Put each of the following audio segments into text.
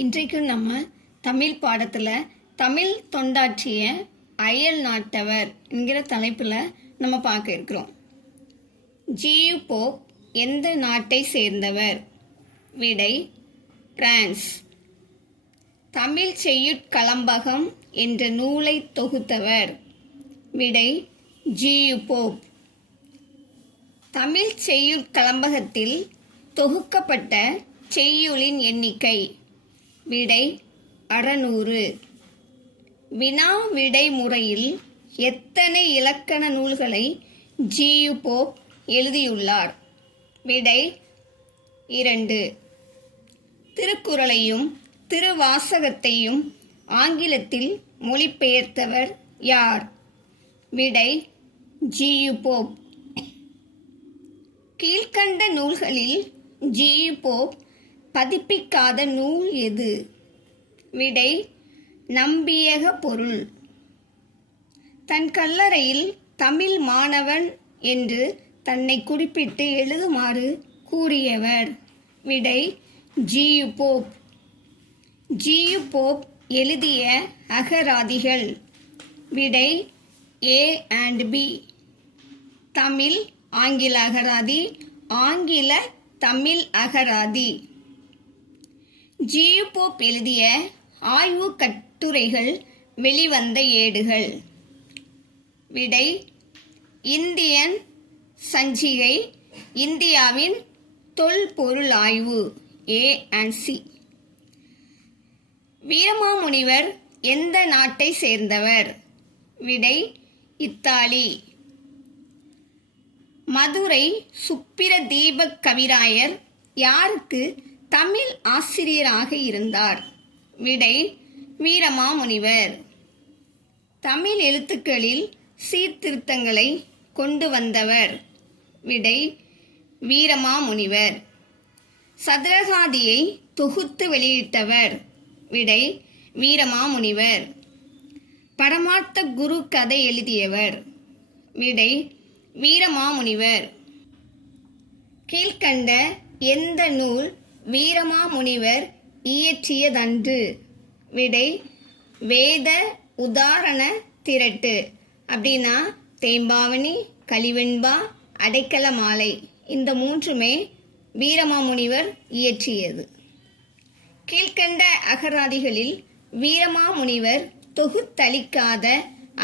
இன்றைக்கு நம்ம தமிழ் பாடத்தில் தமிழ் தொண்டாற்றிய அயல் நாட்டவர் என்கிற தலைப்பில் நம்ம பார்க்க இருக்கிறோம். ஜியு போப் எந்த நாட்டை சேர்ந்தவர்? விடை பிரான்ஸ். தமிழ் செய்யுட்கலம்பகம் என்ற நூலை தொகுத்தவர்? விடை ஜியு போப். தமிழ் செய்யுட்கலம்பகத்தில் தொகுக்கப்பட்ட செய்யுளின் எண்ணிக்கை? விடை 600. வினா விடை முறையில் எத்தனை இலக்கண நூல்களை ஜியு போப் எழுதியுள்ளார்? விடை 2. திருக்குறளையும் திருவாசகத்தையும் ஆங்கிலத்தில் மொழிபெயர்த்தவர் யார்? விடை ஜியு போப். கீழ்கண்ட நூல்களில் ஜியு போப் பதிப்பிக்காத நூல் எது? விடை நம்பியக பொருள். தன் கல்லறையில் தமிழ் மாணவன் என்று தன்னை குறிப்பிட்டு எழுதுமாறு கூறியவர்? விடை ஜியு போப். ஜியு போப் எழுதிய அகராதிகள்? விடை A and B. தமிழ் ஆங்கில அகராதி, ஆங்கில தமிழ் அகராதி. ஜியு போப் எழுதிய ஆய்வு கட்டுரைகள் வெளிவந்த ஏடுகள்? விடை இந்தியன் சஞ்சிகை, இந்தியாவின் தொல்பொருள் ஆய்வு A and C. வீரமாமுனிவர் எந்த நாட்டை சேர்ந்தவர்? விடை இத்தாலி. மதுரை சுப்பிர தீபக் கவிராயர் யாருக்கு தமிழ் ஆசிரியராக இருந்தார்? விடை வீரமாமுனிவர். தமிழ் எழுத்துக்களில் சீர்திருத்தங்களை கொண்டு வந்தவர்? விடை வீரமாமுனிவர். சதுரகாதியை தொகுத்து வெளியிட்டவர்? விடை வீரமாமுனிவர். பரமார்த்த குரு கதை எழுதியவர்? விடை வீரமாமுனிவர். கீழ்கண்ட எந்த நூல் வீரமாமுனிவர் இயற்றியதன்று? விடை வேத உதாரண திரட்டு. அப்படின்னா தேம்பாவணி, கலிவெண்பா, அடைக்கல மாலை, இந்த மூன்றுமே வீரமாமுனிவர் இயற்றியது. கீழ்கண்ட அகராதிகளில் வீரமாமுனிவர் தொகுத்தளிக்காத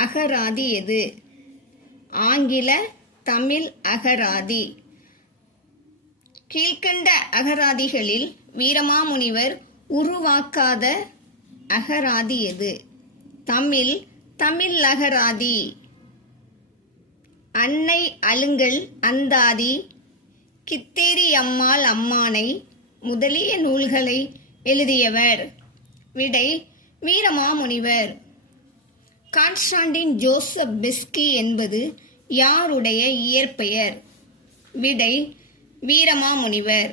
அகராதி எது? ஆங்கில தமிழ் அகராதி. கீழ்கண்ட அகராதிகளில் வீரமாமுனிவர் உருவாக்காத அகராதி எது? தமிழ் தமிழ் அகராதி. அன்னை அழுங்கல் அந்தாதி, கித்தேரி அம்மாள் அம்மானை முதலிய நூல்களை எழுதியவர்? விடை வீரமாமுனிவர். கான்ஸ்டாண்டின் ஜோசப் பெஸ்கி என்பது யாருடைய இயற்பெயர்? விடை வீரமாமுனிவர்.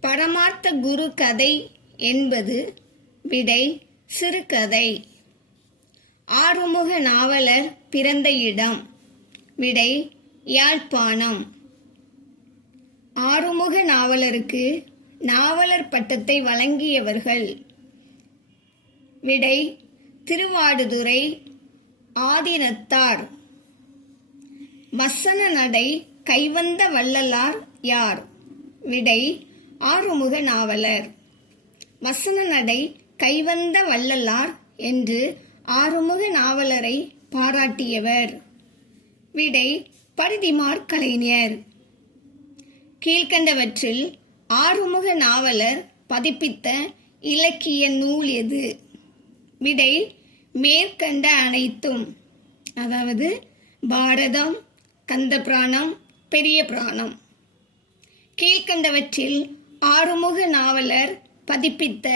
பரமார்த்த குரு கதை என்பது? விடை சிறுகதை. ஆறுமுக நாவலர் பிறந்த இடம்? விடை யாழ்ப்பாணம். ஆறுமுக நாவலருக்கு நாவலர் பட்டத்தை வழங்கியவர்கள்? விடை திருவாடுதுறை ஆதினத்தார். வசன நடை கைவந்த வள்ளலார் யார்? விடை ஆறுமுக நாவலர். வசன நடை கைவந்த வள்ளலார் என்று ஆறுமுக நாவலரை பாராட்டியவர்? விடை பரிதிமாற் கலைஞர். கீழ்கண்டவற்றில் ஆறுமுக நாவலர் பதிப்பித்த இலக்கிய நூல் எது? விடை மேற்கண்ட அனைத்தும். அதாவது பாரதம், கந்த புராணம், பெரிய புராணம். கீழ்கண்டவற்றில் ஆறுமுக நாவலர் பதிப்பித்த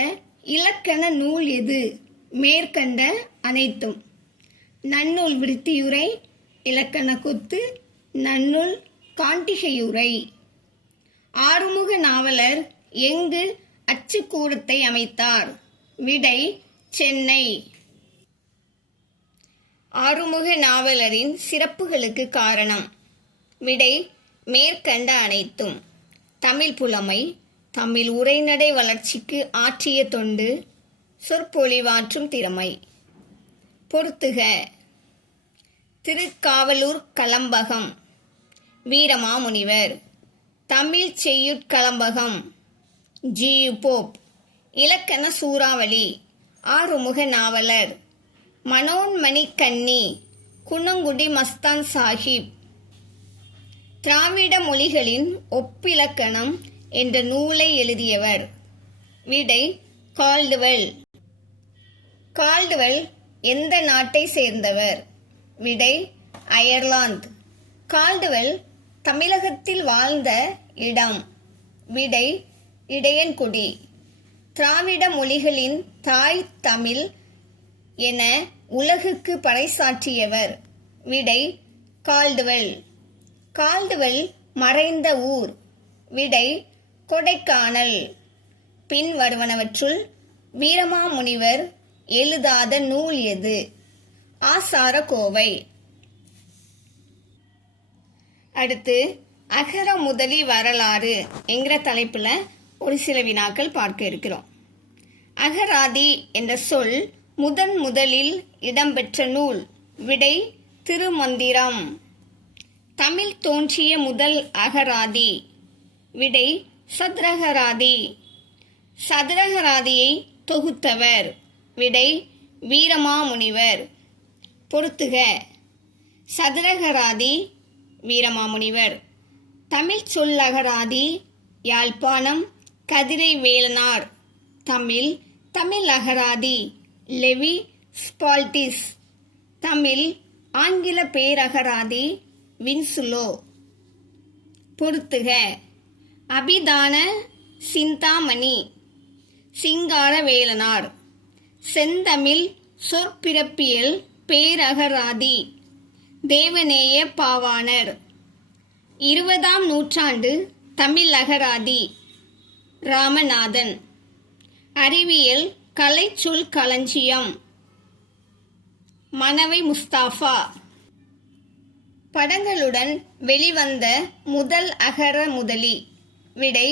இலக்கண நூல் எது? மேற்கண்ட அனைத்தும். நன்னூல் விருத்தியுரை, இலக்கண கொத்து, நன்னூல் காண்டிகையுரை. ஆறுமுக நாவலர் எங்கு அச்சுக்கூடத்தை அமைத்தார்? விடை சென்னை. ஆறுமுக நாவலரின் சிறப்புகளுக்கு காரணம்? விடை மேற்கண்ட அனைத்தும். தமிழ் புலமை, தமிழ் உரைநடை வளர்ச்சிக்கு ஆற்றிய தொண்டு, சொற்பொழிவாற்றும் திறமை. பொறுத்துக. திருக்காவலூர் கலம்பகம் வீரமாமுனிவர். தமிழ் செய்யுட்கலம்பகம் ஜி.யு. போப். இலக்கண சூறாவளி ஆறுமுக நாவலர். மனோன்மணி கன்னி குணங்குடி மஸ்தான் சாஹிப். திராவிட மொழிகளின் ஒப்பிலக்கணம் என்ற நூலை எழுதியவர். விடை கால்டுவெல். கால்டுவெல் எந்த நாட்டை சேர்ந்தவர்? விடை அயர்லாந்து. கால்டுவெல் தமிழகத்தில் வாழ்ந்த இடம். விடை இடையன்குடி. திராவிட மொழிகளின் தாய் தமிழ் என உலகுக்கு பறைசாற்றியவர். விடை கால்டுவெல். கால்டுவெல் மறைந்த ஊர். விடை கொடைக்கானல். பின் வருவனவற்றுள் வீரமாமுனிவர் எழுதாத நூல் எது? ஆசாரக்கோவை. அடுத்து அகர முதலி வரலாறு என்கிற தலைப்புல ஒரு சில வினாக்கள் பார்க்க இருக்கிறோம். அகராதி என்ற சொல் முதலில் இடம்பெற்ற நூல். விடை திருமந்திரம். தமிழ் தோன்றிய முதல் அகராதி. விடை சதுரகராதி. சதுரகராதியை தொகுத்தவர். விடை வீரமாமுனிவர். பொறுத்துக. சதுரகராதி வீரமாமுனிவர். தமிழ் சொல்லகராதி யாழ்ப்பாணம் கதிரை வேலனார். தமிழ் அகராதி லெவி ஸ்பால்டிஸ். தமிழ் ஆங்கில பேரகராதி வின்சுலோ. பொறுத்துக. அபிதான சிந்தாமணி சிங்கார வேலனார். செந்தமிழ் சொற்பிறப்பியல் பேரகராதி தேவநேய பாவாணர். 20ஆம் நூற்றாண்டு தமிழ் அகராதி ராமநாதன். அறிவியல் கலைச்சொல் களஞ்சியம் மனவை முஸ்தாஃபா. படங்களுடன் வெளிவந்த முதல் அகர முதலி. விடை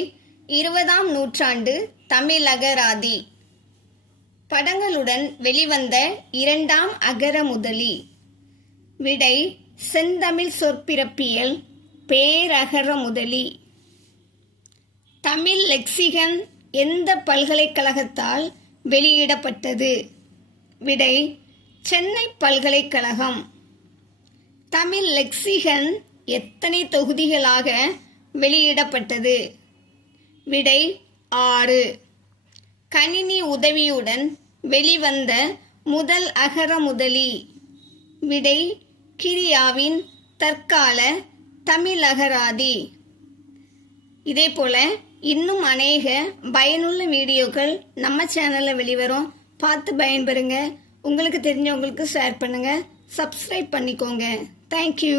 20ஆம் நூற்றாண்டு தமிழ் அகராதி. படங்களுடன் வெளிவந்த 2ஆம் அகர முதலி. விடை செந்தமிழ் சொற்பிறப்பியல் பேரகர முதலி. தமிழ் லெக்சிகன் எந்த பல்கலைக்கழகத்தால் வெளியிடப்பட்டது? விடை சென்னை பல்கலைக்கழகம். தமிழ் லெக்சிகன் எத்தனை தொகுதிகளாக வெளியிடப்பட்டது? விடை 6. கணினி உதவியுடன் வெளிவந்த முதல் அகர முதலி. விடை கிரியாவின் தற்கால தமிழ் அகராதி. இதேபோல இன்னும் அநேக பயனுள்ள வீடியோக்கள் நம்ம சேனலில் வெளிவரும். பார்த்து பயன்பெறுங்க. உங்களுக்கு தெரிஞ்சவங்களுக்கு ஷேர் பண்ணுங்க. சப்ஸ்கிரைப் பண்ணிக்கோங்க. தேங்க்யூ.